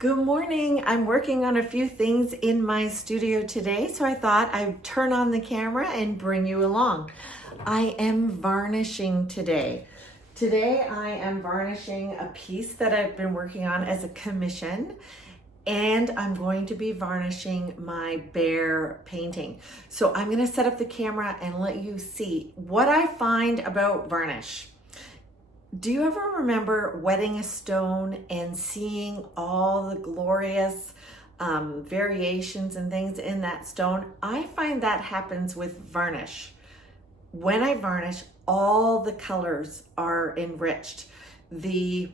Good morning. I'm working on a few things in my studio today, so I thought I'd turn on the camera and bring you along. I am varnishing today. Today I am varnishing a piece that I've been working on as a commission, and I'm going to be varnishing my bear painting. So I'm going to set up the camera and let you see what I find about varnish. Do you ever remember wetting a stone and seeing all the glorious variations and things in that stone? I find that happens with varnish. When I varnish, all the colors are enriched. The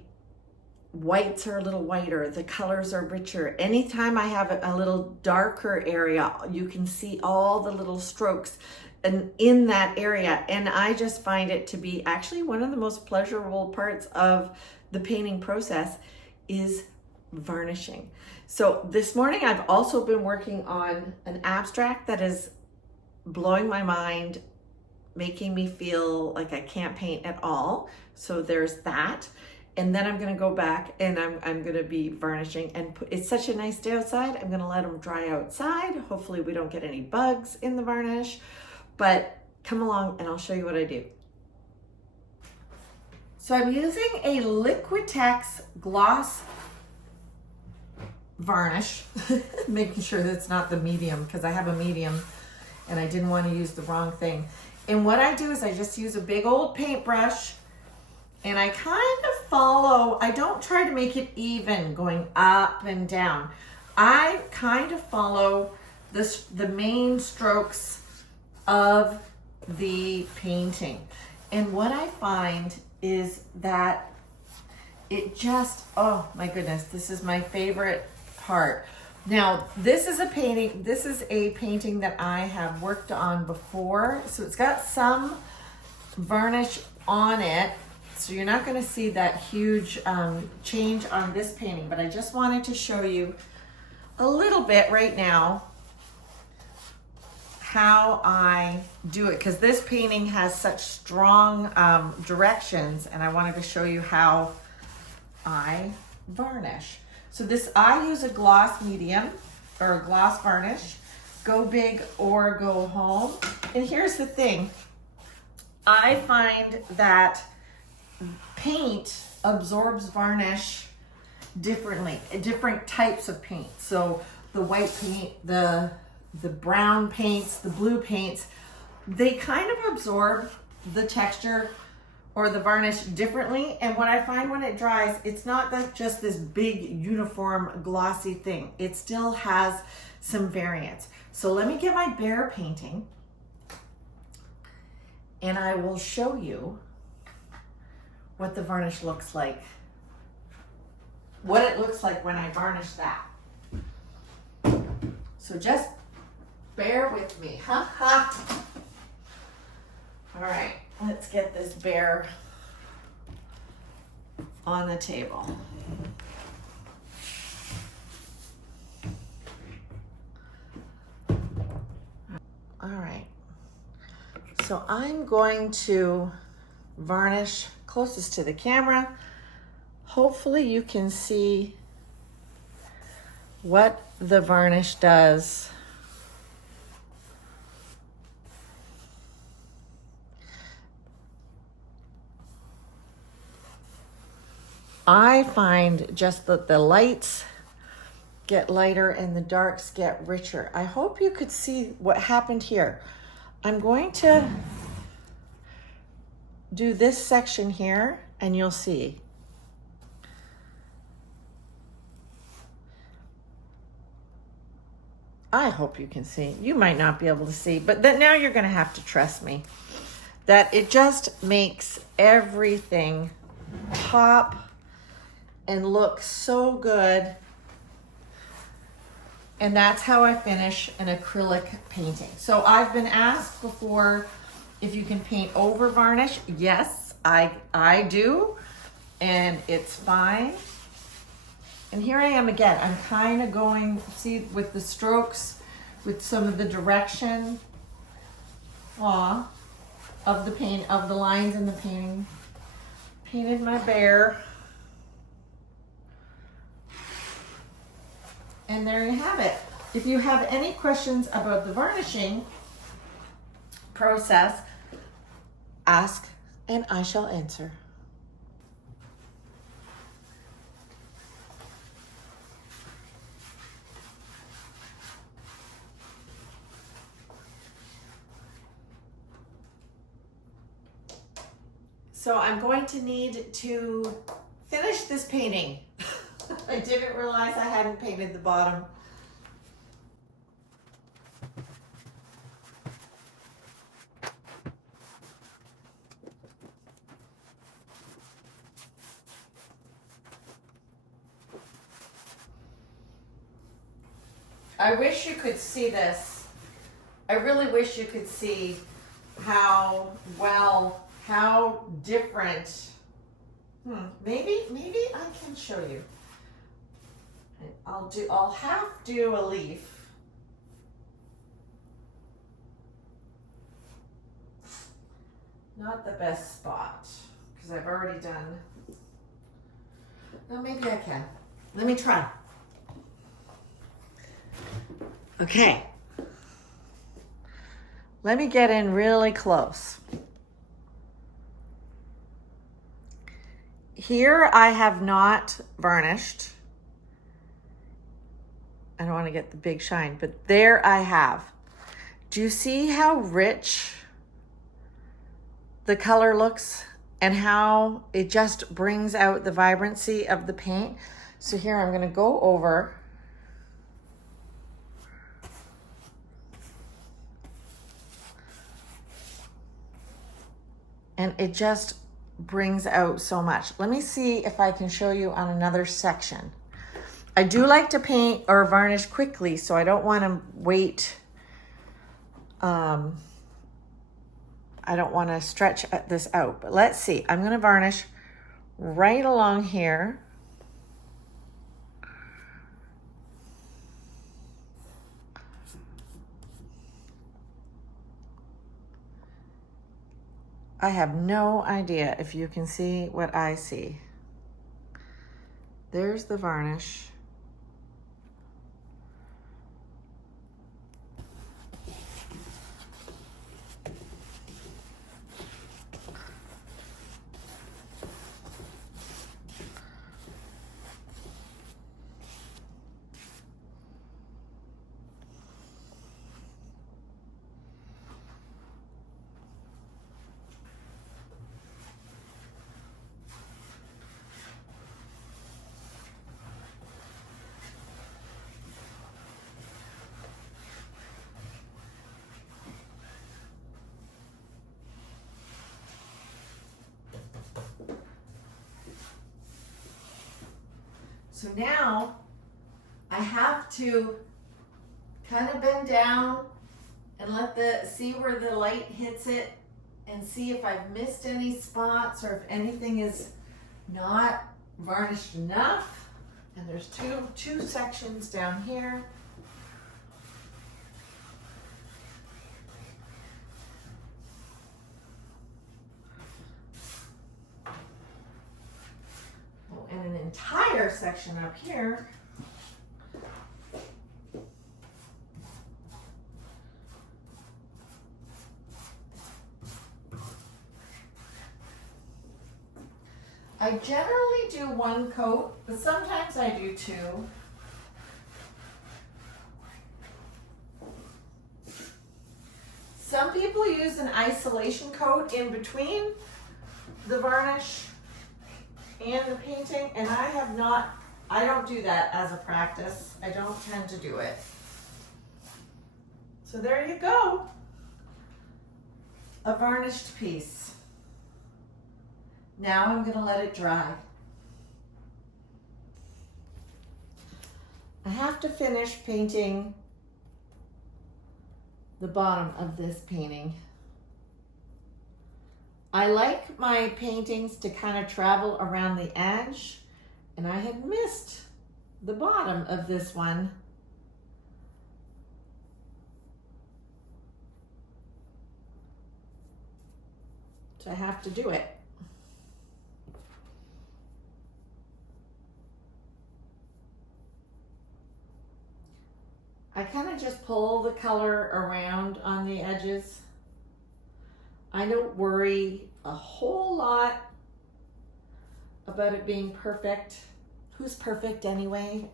whites are a little whiter, the colors are richer. Anytime I have a little darker area, you can see all the little strokes in that area, and I just find it to be actually one of the most pleasurable parts of the painting process is varnishing. So this morning I've also been working on an abstract that is blowing my mind, making me feel like I can't paint at all. So there's that. And then I'm going to go back and I'm going to be varnishing, and it's such a nice day outside. I'm going to let them dry outside. Hopefully we don't get any bugs in the varnish. But come along and I'll show you what I do. So I'm using a Liquitex gloss varnish, making sure that it's not the medium because I have a medium and I didn't want to use the wrong thing. And what I do is I just use a big old paintbrush and I kind of follow, I don't try to make it even going up and down. I kind of follow the main strokes of the painting. And what I find is that it just, oh my goodness, this is my favorite part. Now, this is a painting that I have worked on before. So it's got some varnish on it. So you're not going to see that huge change on this painting, but I just wanted to show you a little bit right now how I do it, because this painting has such strong directions, and I wanted to show you how I varnish. So I use a gloss medium or a gloss varnish, go big or go home. And here's the thing, I find that paint absorbs varnish differently, different types of paint. So the white paint, the brown paints, the blue paints, they kind of absorb the texture or the varnish differently. And what I find when it dries, it's not just this big uniform glossy thing. It still has some variance. So let me get my bear painting and I will show you what the varnish looks like, what it looks like when I varnish that. So just bear with me, huh? All right, let's get this bear on the table. All right, so I'm going to varnish closest to the camera. Hopefully you can see what the varnish does. I find just that the lights get lighter and the darks get richer. I hope you could see what happened here. I'm going to do this section here and you'll see. I hope you can see. You might not be able to see, but now you're going to have to trust me that it just makes everything pop and look so good. And that's how I finish an acrylic painting. So I've been asked before if you can paint over varnish. Yes, I do, and it's fine. And here I am again. I'm kind of going, see, with the strokes, with some of the direction of the paint, of the lines in the painting. Painted my bear. And there you have it. If you have any questions about the varnishing process, ask and I shall answer. So I'm going to need to finish this painting. I didn't realize I hadn't painted the bottom. I wish you could see this. I really wish you could see how different. Maybe I can show you. I'll half do a leaf. Not the best spot because I've already done. No, maybe I can. Let me try. Okay. Let me get in really close. Here I have not varnished. I don't want to get the big shine, but there I have. Do you see how rich the color looks and how it just brings out the vibrancy of the paint? So here I'm going to go over. And it just brings out so much. Let me see if I can show you on another section. I do like to paint or varnish quickly, so I don't want to wait. I don't want to stretch this out, but let's see. I'm going to varnish right along here. I have no idea if you can see what I see. There's the varnish. So now I have to kind of bend down and see where the light hits it and see if I've missed any spots or if anything is not varnished enough. And there's two sections down here. And an entire section up here. I generally do one coat, but sometimes I do two. Some people use an isolation coat in between the varnish and the painting, and I don't do that as a practice. I don't tend to do it. So there you go. A varnished piece. Now I'm gonna let it dry. I have to finish painting the bottom of this painting. I like my paintings to kind of travel around the edge, and I had missed the bottom of this one. So I have to do it. I kind of just pull the color around on the edges. I don't worry a whole lot about it being perfect. Who's perfect anyway?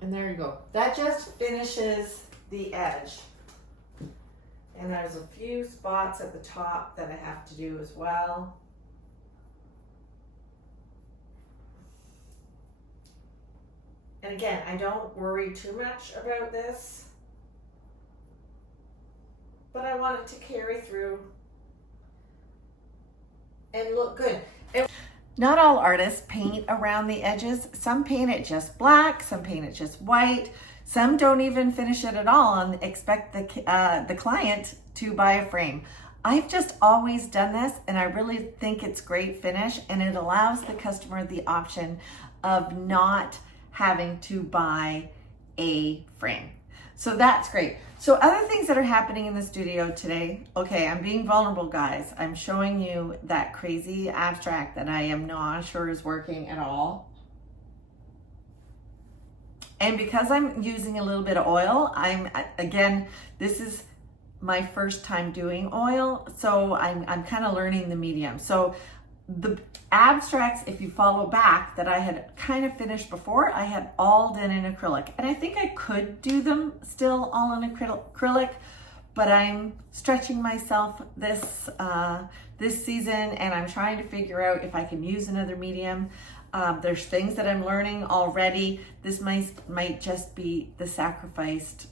And there you go. That just finishes the edge. And there's a few spots at the top that I have to do as well. And again, I don't worry too much about this, but I want it to carry through and look good. Not all artists paint around the edges. Some paint it just black, some paint it just white. Some don't even finish it at all and expect the client to buy a frame. I've just always done this, and I really think it's great finish, and it allows the customer the option of not having to buy a frame. So that's great. So other things that are happening in the studio today. Okay, I'm being vulnerable, guys. I'm showing you that crazy abstract that I am not sure is working at all. And because I'm using a little bit of oil, again, this is my first time doing oil, so I'm kind of learning the medium. So the abstracts, if you follow back, that I had kind of finished before, I had all done in acrylic. And I think I could do them still all in acrylic, but I'm stretching myself this season, and I'm trying to figure out if I can use another medium. There's things that I'm learning already. This might just be the sacrificed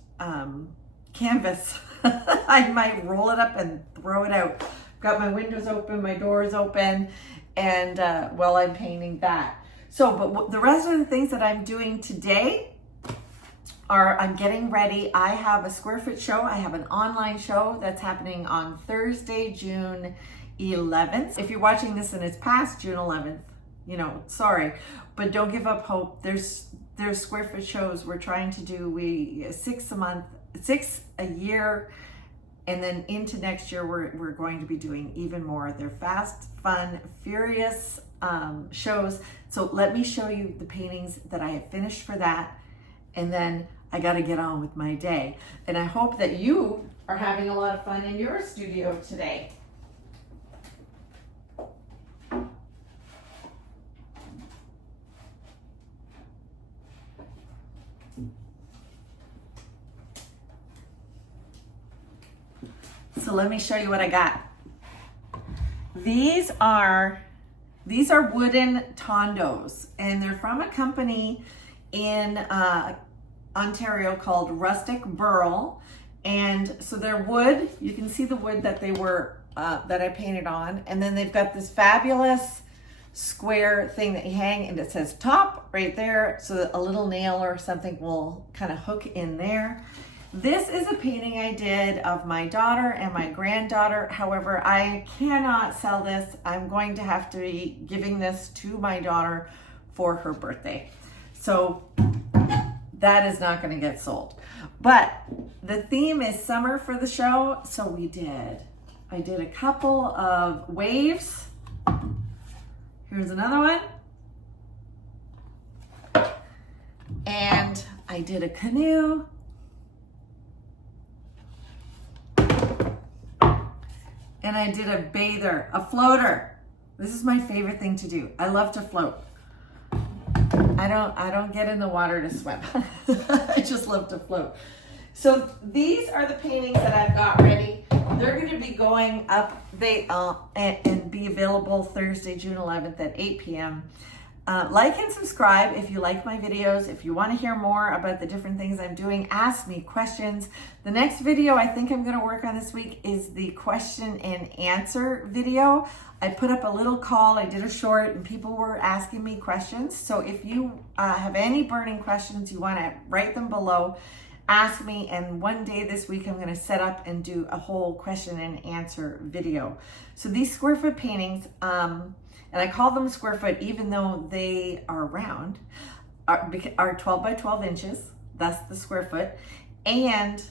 canvas. I might roll it up and throw it out. Got my windows open, my doors open, and while I'm painting that. So, but the rest of the things that I'm doing today are I'm getting ready. I have a square foot show. I have an online show that's happening on Thursday, June 11th. If you're watching this and it's past June 11th, you know, sorry, but don't give up hope. There's square foot shows we're trying to do. 6 a month, 6 a year. And then into next year, we're going to be doing even more. They're fast, fun, furious shows. So let me show you the paintings that I have finished for that. And then I got to get on with my day. And I hope that you are having a lot of fun in your studio today. So let me show you what I got. These are wooden tondos, and they're from a company in Ontario called Rustic, Burl. And so they're wood. You can see the wood that they were that I painted on, and then they've got this fabulous square thing that you hang, and it says top right there, so that a little nail or something will kind of hook in there. This is a painting I did of my daughter and my granddaughter. However, I cannot sell this. I'm going to have to be giving this to my daughter for her birthday. So that is not going to get sold. But the theme is summer for the show. So I did a couple of waves. Here's another one. And I did a canoe. And I did a bather, a floater. This is my favorite thing to do. I love to float. I don't get in the water to swim. I just love to float. So these are the paintings that I've got ready. They're going to be going up and be available Thursday, June 11th at 8 p.m. Like and subscribe if you like my videos. If you want to hear more about the different things I'm doing, ask me questions. The next video I think I'm going to work on this week is the question and answer video. I put up a little call. I did a short and people were asking me questions. So if you have any burning questions, you want to write them below, ask me. And one day this week, I'm going to set up and do a whole question and answer video. So these square foot paintings, and I call them square foot even though they are round, are 12 by 12 inches. That's the square foot. And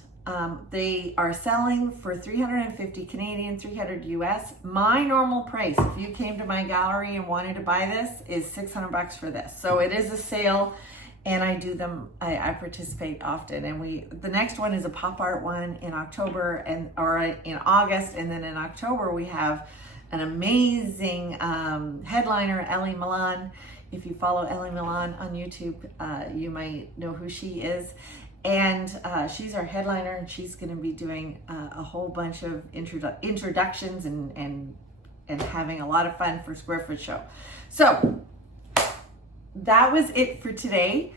They are selling for 350 Canadian, 300 US. My normal price, if you came to my gallery and wanted to buy this, is 600 bucks for this. So it is a sale, and I do them, I participate often. And the next one is a pop art one in October or in August. And then in October, we have an amazing headliner, Ellie Milan. If you follow Ellie Milan on YouTube, you might know who she is. And she's our headliner, and she's going to be doing a whole bunch of introductions and having a lot of fun for Square Foot Show. So that was it for today.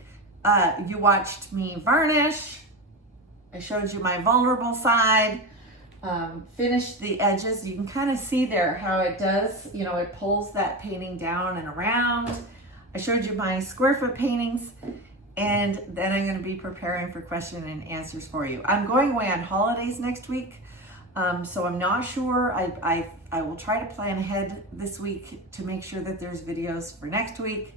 You watched me varnish. I showed you my vulnerable side. Finished the edges. You can kind of see there how it does, you know, it pulls that painting down and around. I showed you my square foot paintings, and then I'm going to be preparing for question and answers for you. I'm going away on holidays next week, so I'm not sure. I will try to plan ahead this week to make sure that there's videos for next week.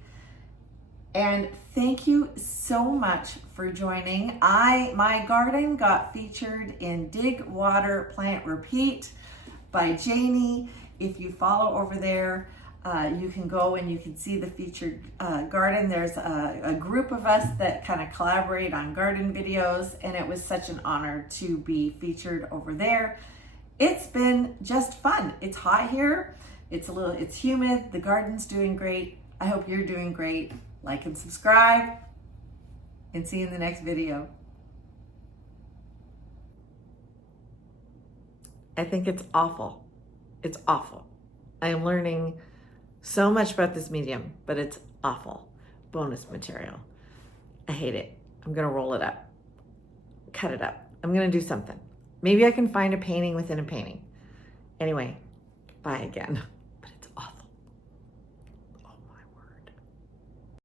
And thank you so much for joining. My garden got featured in Dig, Water, Plant, Repeat by Janie. If you follow over there, you can go and you can see the featured garden. There's a group of us that kind of collaborate on garden videos, and it was such an honor to be featured over there. It's been just fun. It's hot here. It's humid. The garden's doing great. I hope you're doing great. Like and subscribe, and see you in the next video. I think it's awful. It's awful. I am learning so much about this medium, but it's awful. Bonus material. I hate it. I'm gonna roll it up, cut it up. I'm gonna do something. Maybe I can find a painting within a painting. Anyway, bye again.